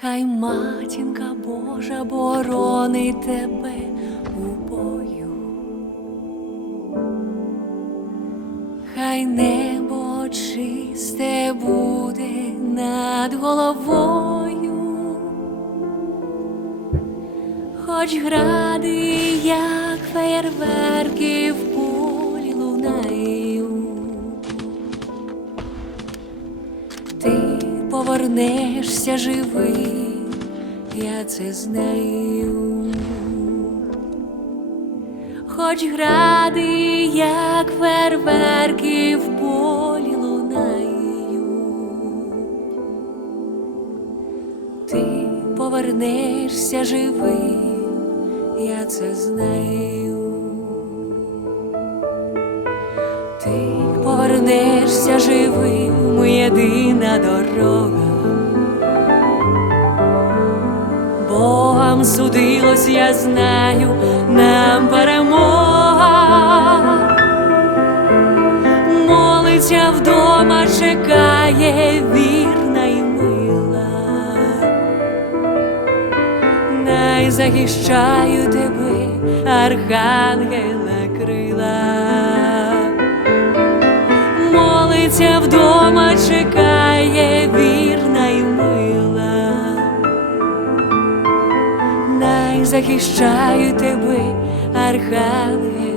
Хай матінка Божа боронить тебе у бою. Хай небо чисте буде над головою, хоч гради, як феєрверки в повернешся живий, я це знаю. Хоч гради, як фейерверки в полі лунають. Ти повернешся живий, я це знаю. Ти повернешся живим, єдина дорога. Богам судилось, я знаю, нам перемога. Молиться вдома, чекає вірна й мила. Най захищаю тебе, архангела крила. Молиться вдома, чекає вірна й мила. Най захищаю тебе, архангела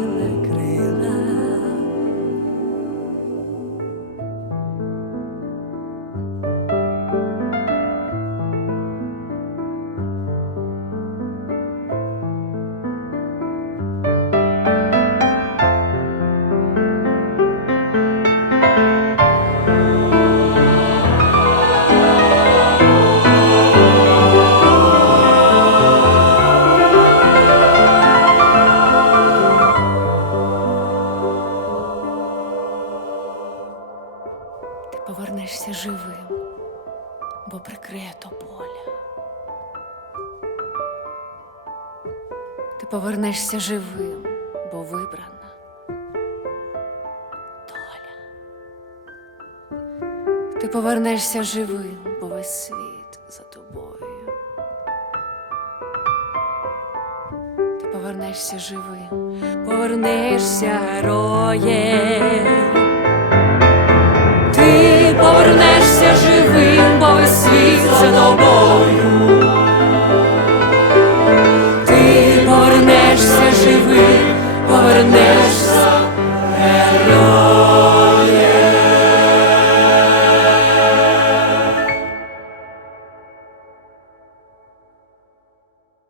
повернешся живим, бо прикриє тополя. Ти повернешся живим, бо вибрана доля. Ти повернешся живим, бо весь світ за тобою. Ти повернешся живим, повернешся героєм.